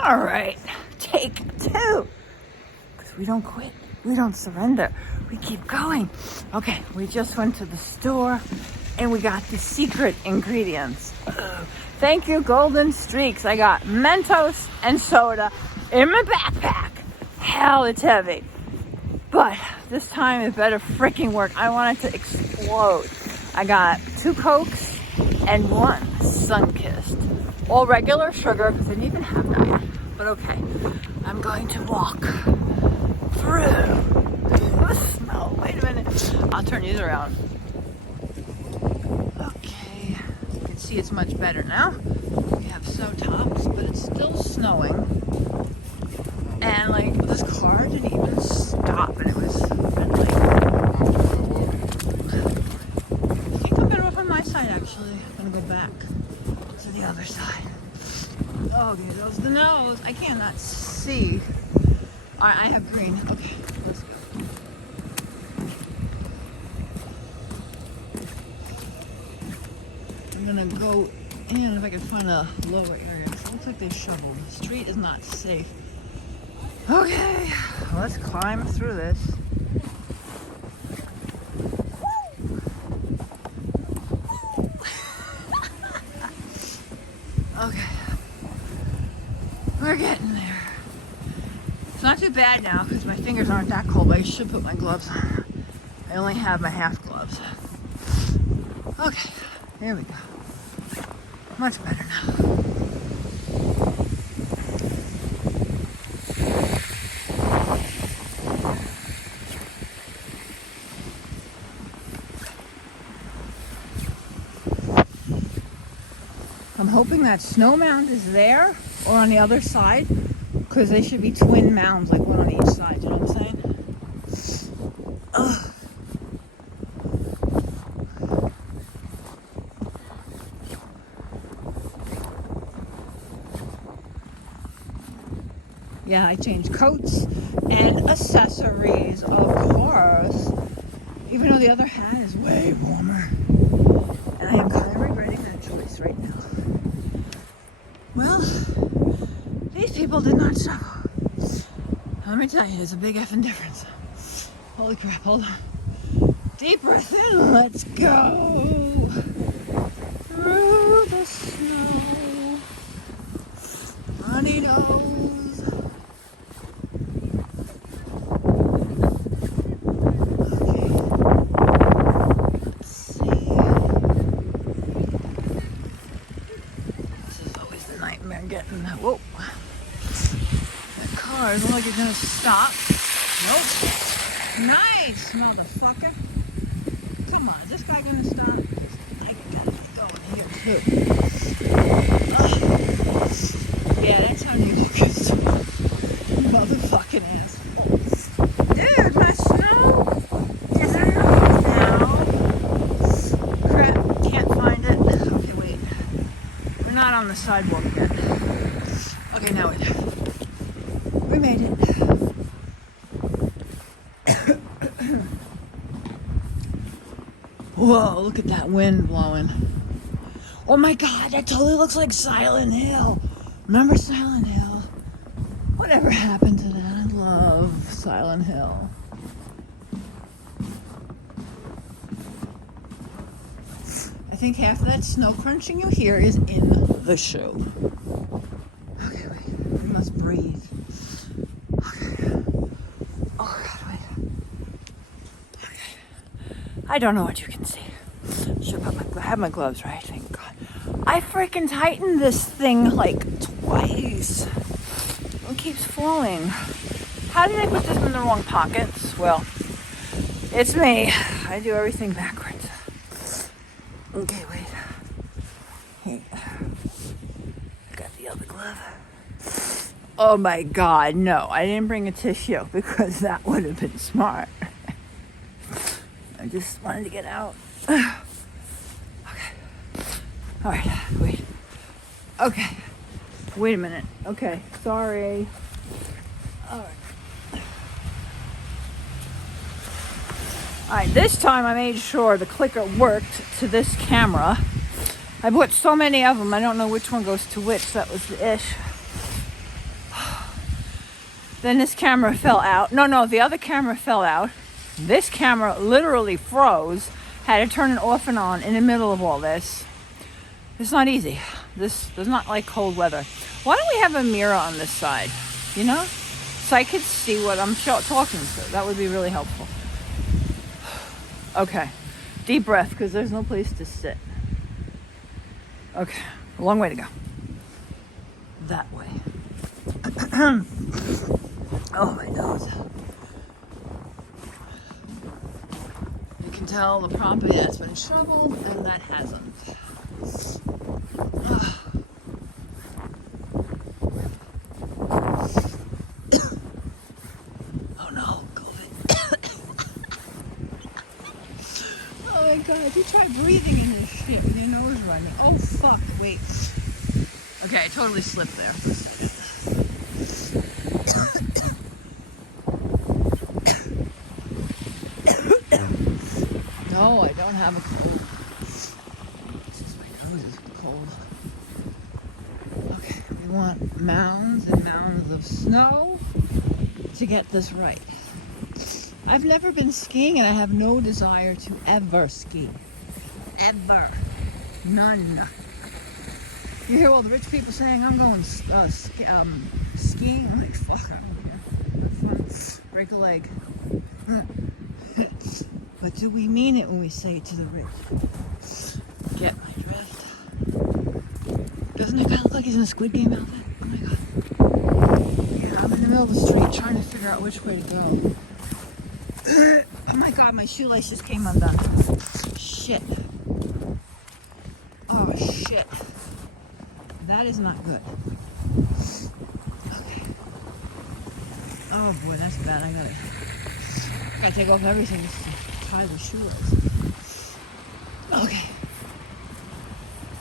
All right, take two. Because we don't quit. We don't surrender. We keep going. Okay, we just went to the store and we got the secret ingredients. Thank you, Golden Streaks. I got Mentos and soda in my backpack. Hell, it's heavy. But this time it better freaking work. I want it to explode. I got 2 Cokes and 1 Sunkissed. All regular sugar because I didn't even have that yet. But okay, I'm going to walk through the snow. Wait a minute. I'll turn these around. Okay, you can see it's much better now. We have snow tops, but it's still snowing. And like this car didn't even stop, and it was like, I think I'm better off on my side actually. I'm gonna go back to the other side. Oh, there goes the nose. I cannot see. Alright, I have green. Okay, let's go. I'm gonna go in if I can find a lower area. It looks like they shoveled. The street is not safe. Okay, let's climb through this. Okay, we're getting there. It's not too bad now because my fingers aren't that cold, but I should put my gloves on. I only have my half gloves. Okay, here we go. Much better now. I'm hoping that snow mound is there or on the other side, because they should be twin mounds, like one on each side. You know what I'm saying? Ugh. Yeah, I changed coats and accessories, of course. Even though the other hat is way warmer. And I am kind of regretting that choice right now. Well, these people did not suffer. Let me tell you, there's a big effing difference. Holy crap, hold on. Deep breath in, let's go. Through the snow. Runny nose. Okay. Let's see. This is always the nightmare getting that. Whoa. That car is like it's gonna stop. Nope. Nice, motherfucker. Come on, is this guy gonna stop? I gotta get going here too. Ugh. Yeah, that's how you look at motherfucking asshole. Dude, my snow is out now. Crap, can't find it. Okay, wait. We're not on the sidewalk yet. Okay, now we made it. Whoa, look at that wind blowing. Oh my god, that totally looks like Silent Hill. Remember Silent Hill? Whatever happened to that? I love Silent Hill. I think half of that snow crunching you hear is in the shoe. Okay, wait. We must breathe. Okay. Oh god, wait. I don't know what you can see. Should have my gloves, right? Thank God. I freaking tightened this thing like twice. It keeps falling. How did I put this in the wrong pockets? Well, it's me. I do everything backwards. Okay, wait. Hey. I got the other glove. Oh my God, no. I didn't bring a tissue because that would have been smart. I just wanted to get out. Okay. All right, wait. Okay. Wait a minute. Okay, sorry. All right. All right, this time I made sure the clicker worked to this camera. I bought so many of them, I don't know which one goes to which. That was the ish. Then this camera fell out. No, the other camera fell out. This camera literally froze. Had to turn it off and on in the middle of all this. It's not easy. This does not like cold weather. Why don't we have a mirror on this side? You know? So I could see what I'm talking to. That would be really helpful. Okay. Deep breath, because there's no place to sit. Okay. A long way to go. That way. Oh, my nose. You can tell the property that's been shoveled and that hasn't. Oh no, COVID. Oh my god, you try breathing in this shit with your nose running. Oh fuck, wait. Okay, I totally slipped there for a second. No, I don't have a cold. It's just my nose is cold. Okay, we want mounds and mounds of snow to get this right. I've never been skiing and I have no desire to ever ski. Ever. None. You hear all the rich people saying, I'm going skiing. I'm like, fuck, I don't care. Have fun. Break a leg. But do we mean it when we say it to the rich? Get my drift. Doesn't the guy look like he's in a Squid Game outfit? Oh my god. Yeah, I'm in the middle of the street trying to figure out which way to go. Oh my god, my shoelace just came undone. Shit. Oh shit. That is not good. Okay. Oh boy, that's bad. I gotta take off everything just to tie the shoelace. Okay.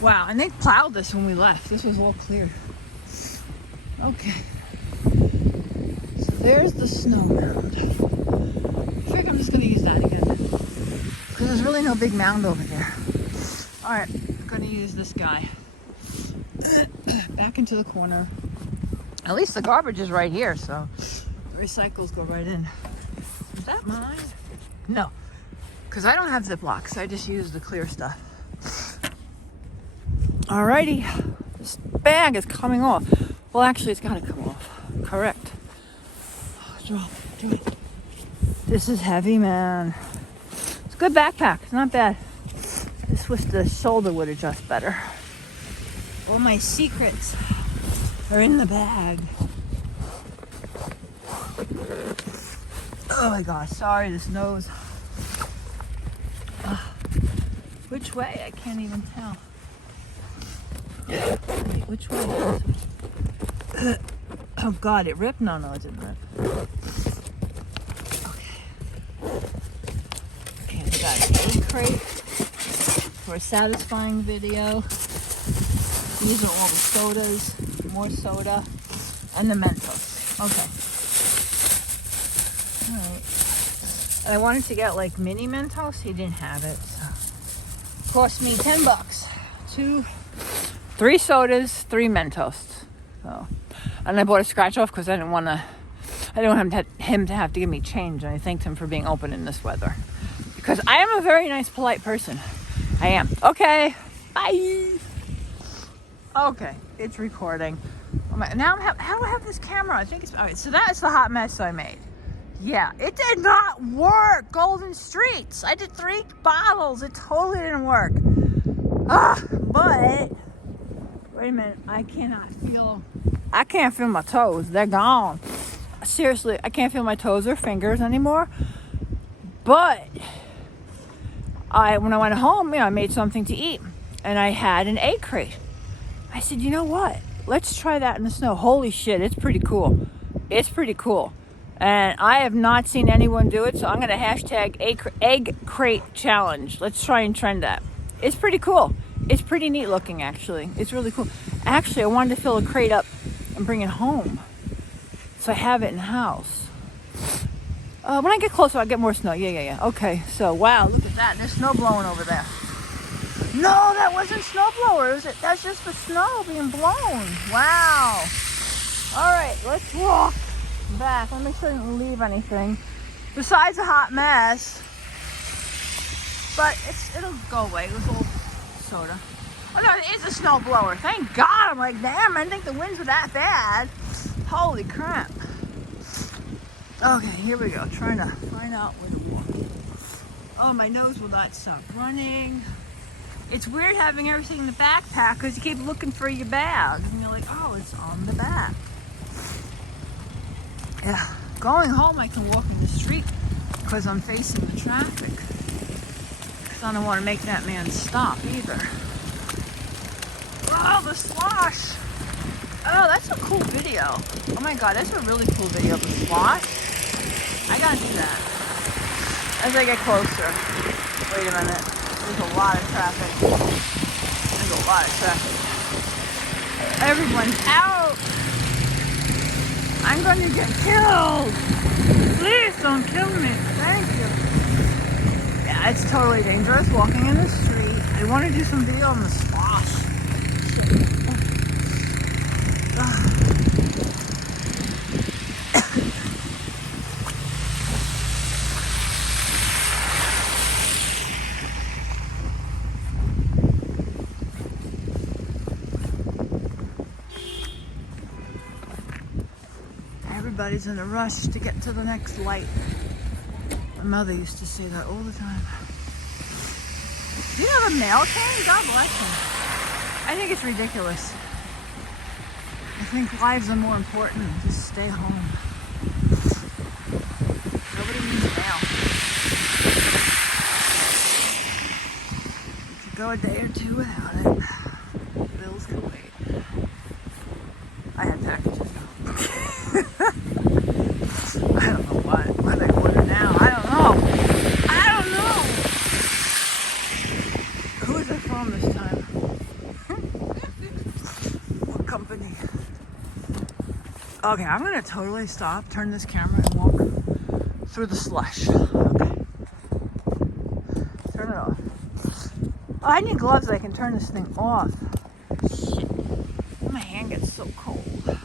Wow, and they plowed this when we left. This was all clear. Okay. So there's the snow mound. I think I'm just gonna use that again. Because there's really no big mound over there. Alright, I'm gonna use this guy. Back into the corner. At least the garbage is right here, so the recycles go right in. Is that mine? No. Because I don't have Ziplocs. I just use the clear stuff. Alrighty. This bag is coming off. Well, actually, it's got to come off. Correct. Oh, drop it. This is heavy, man. It's a good backpack. It's not bad. This was the shoulder would adjust better. All my secrets are in the bag. Oh my gosh, sorry, this nose. Which way? I can't even tell. Wait, which way? Oh god, it ripped? No, it didn't rip. Okay, we got an egg crate for a satisfying video. These are all the sodas, more soda, and the Mentos. Okay. Alright. And I wanted to get like mini Mentos. He didn't have it. So. Cost me $10. 3 sodas, 3 Mentos. So, and I bought a scratch off because I didn't want him to have to give me change. And I thanked him for being open in this weather. Because I am a very nice, polite person. I am. Okay. Bye. Okay, it's recording. Oh my, now how do I have this camera? I think it's all right. So that's the hot mess I made. Yeah, it did not work. Golden Streets. I did 3 bottles. It totally didn't work. But wait a minute. I can't feel my toes. They're gone. Seriously, I can't feel my toes or fingers anymore. But when I went home, I made something to eat, and I had an egg crate. I said, you know what? Let's try that in the snow. Holy shit, it's pretty cool. It's pretty cool. And I have not seen anyone do it, so I'm going to hashtag egg crate challenge. Let's try and trend that. It's pretty cool. It's pretty neat looking, actually. It's really cool. Actually, I wanted to fill a crate up and bring it home. So I have it in the house. When I get closer, I'll get more snow. Yeah. Okay, so wow, look at that. There's snow blowing over there. No, that wasn't snow blower. That's just the snow being blown. Wow. All right, let's walk. back. Let me make sure I didn't leave anything besides a hot mess. But it'll go away. It was all soda. Oh no, it is a snow blower. Thank God. I'm like, damn, I didn't think the winds were that bad. Holy crap. Okay, here we go. Trying to find out where to walk. Oh, my nose will not stop running. It's weird having everything in the backpack because you keep looking for your bag. And you're like, oh, it's on the back. Yeah, going home I can walk in the street because I'm facing the traffic. Because I don't want to make that man stop either. Oh, the slosh. Oh, that's a cool video. Oh my God, that's a really cool video, the slosh. I gotta do that. As I get closer. Wait a minute. There's a lot of traffic. There's a lot of traffic. Everyone's out. I'm going to get killed. Please don't kill me. Thank you. Yeah, it's totally dangerous walking in the street. I want to do some video on the slosh. Everybody's in a rush to get to the next light. My mother used to say that all the time. Do you have a mail came? God bless you. I think it's ridiculous. I think lives are more important. Just stay home. Nobody needs mail. You could go a day or two without it. Bills can wait. I had packages though. I don't know what they order now. I don't know. Who is it from this time? What company? Okay, I'm gonna totally stop, turn this camera and walk through the slush. Okay. Turn it off. Oh, I need gloves so I can turn this thing off. Shit. My hand gets so cold.